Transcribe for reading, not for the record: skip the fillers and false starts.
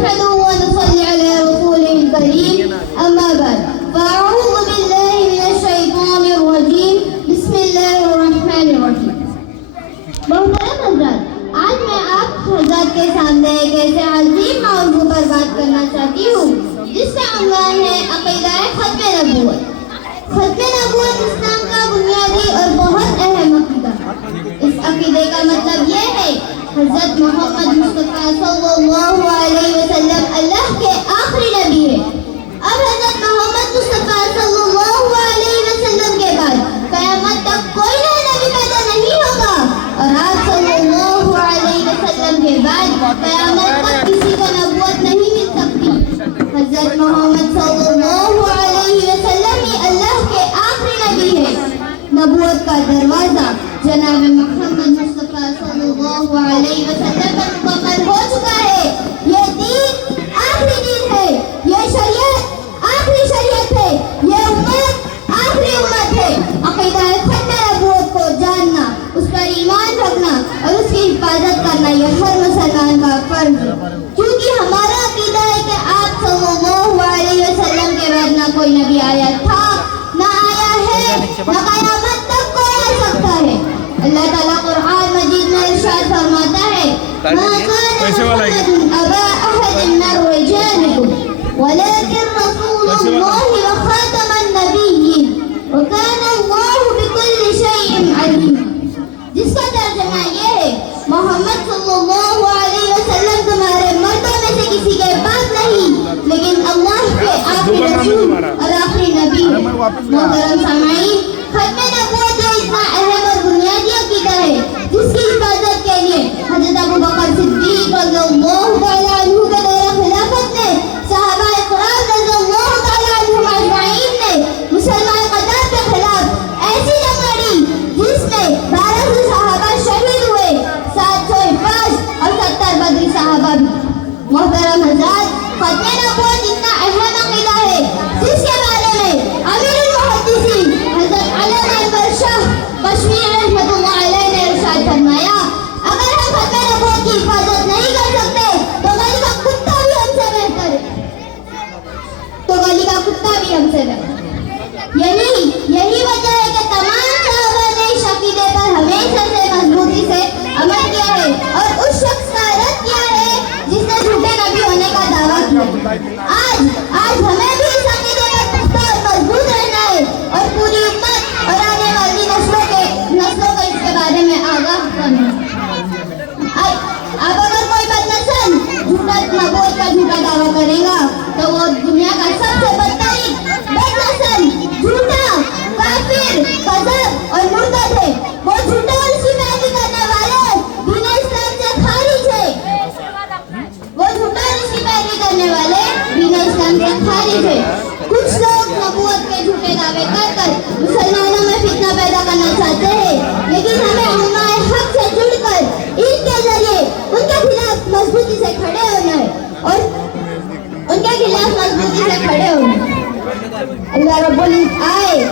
نحمده ونصلي على رسوله الكريم أما بعد فأعوذ بالله من الشيطان الرجيم بسم الله الرحمن الرحيم. محترم حضرات, آج میں آپ حضرات کے سامنے ایک ایسے عظیم موضوع پر بات کرنا چاہتی ہوں جس کا عنوان ہے عقیدہ ختم نبوت. ختم نبوت اسلام کا بنیادی اور بہت اہم عقیدہ. اس عقیدے کا مطلب یہ ہے حضرت محمد مصطفیٰ صلی اللہ علیہ وسلم اللہ کے آخری نبی ہے. اب حضرت محمد مصطفیٰ صلی اللہ علیہ وسلم کے بعد قیامت تک کوئی نبی پیدا نہیں ہوگا اور آپ صلی اللہ علیہ وسلم کے بعد قیامت تک کسی کو نبوت نہیں مل سکتی. حضرت محمد صلی اللہ علیہ وسلم ہی اللہ کے آخری نبی ہے. نبوت کا دروازہ جناب محمد مصطفیٰ صلی اللہ علیہ وسلم پر مکمل ہو چکا ہے. یہ دین آخری دین ہے, یہ شریعت آخری شریعت ہے, یہ امت آخری امت ہے. عقیدہ ختم نبوت کو جاننا, اس پر ایمان رکھنا اور اس کی حفاظت کرنا یہ ہر مسلمان کا فرض ہے. کیونکہ ہمارا عقیدہ ہے کہ آپ صلی اللہ علیہ وسلم کے بعد نہ کوئی نبی آیا تھا, نہ آیا ہے, نہ قیامت تک کوئی آ سکتا ہے. اللہ تعالیٰ قرآن مجید میں ارشاد فرماتا ہے ما كان محمد أبا أحد من رجالكم ولكن رسول الله وخاتم النبيين وكان الله بكل شيء عليما. جس کا ترجمہ یہ ہے محمد صلی اللہ علیہ وسلم تمہارے مردوں میں سے کسی کے بعد نہیں لیکن اللہ کے آخری رسول اور آخری نبی ہے. محترم سامعین, ختم نبوت یہ اتنا اہم اور بنیادی عقیدہ ہے جس کی حفاظت کے لیے حضرت ابوبکر صدیق رضی اللہ تعالیٰ عنہ کے دور خلافت نے, صحابہ اکرام رضی اللہ تعالیٰ عنہم اجمعین نے مسلمان قتال کے خلاف ایسی جنگ لڑی جس میں 1200 صحابہ شہید ہوئے, 700 حفاظ اور 70 بدری صحابہ بھی. محترم حضرات, ختم نبوت اتنا اہم عقیدہ ہے جس کے بارے میں امیر المحدثین حضرت علامہ انور شاہ کشمیری رحمۃ اللہ علیہ نے ارشاد فرمایا اگر ہم ختم نبوت کی حفاظت نہیں کر سکتے تو گلی کا کتا بھی ہم سے بہتر ہے. یہی وجہ ہے کہ تمام صحابہ نے اس عقیدے پر ہمیشہ سے مضبوطی سے عمل کیا ہے اور اس شخص کا رد کیا ہے جس نے جھوٹے نبی ہونے کا دعویٰ کیا. آج ہمیں بھی اس عقیدے پر پختہ اور مضبوط رہنا ہے اور پوری امت اور آنے والی نسلوں کو اس کے بارے میں آگاہ کرنا ہے. اب اگر کوئی بدنسل جھوٹا نبوت کا جھوٹا دعویٰ کرے گا تو وہ دنیا کا سب سے بدترین بدنسل, جھوٹا, کافر, کذاب اور مرتد ہے. وہ جھوٹا اور اس کی پیروی کرنے والے دین اسلام سے خارج ہے. وہ جھوٹا اور اس کی پیروی کرنے والے دین اسلام سے خارج ہے. کچھ لوگ نبوت کے جھوٹے دعوے کر مسلمانوں میں فتنہ پیدا کرنا چاہتے ہیں لیکن ہمیں علماء حق سے جڑ کر ان کے ذریعے ان کے خلاف مضبوطی سے کھڑے ہونا ہے اور ان کے خلاف مضبوطی سے کھڑے ہونا ہے. اللہ رب العزت آئے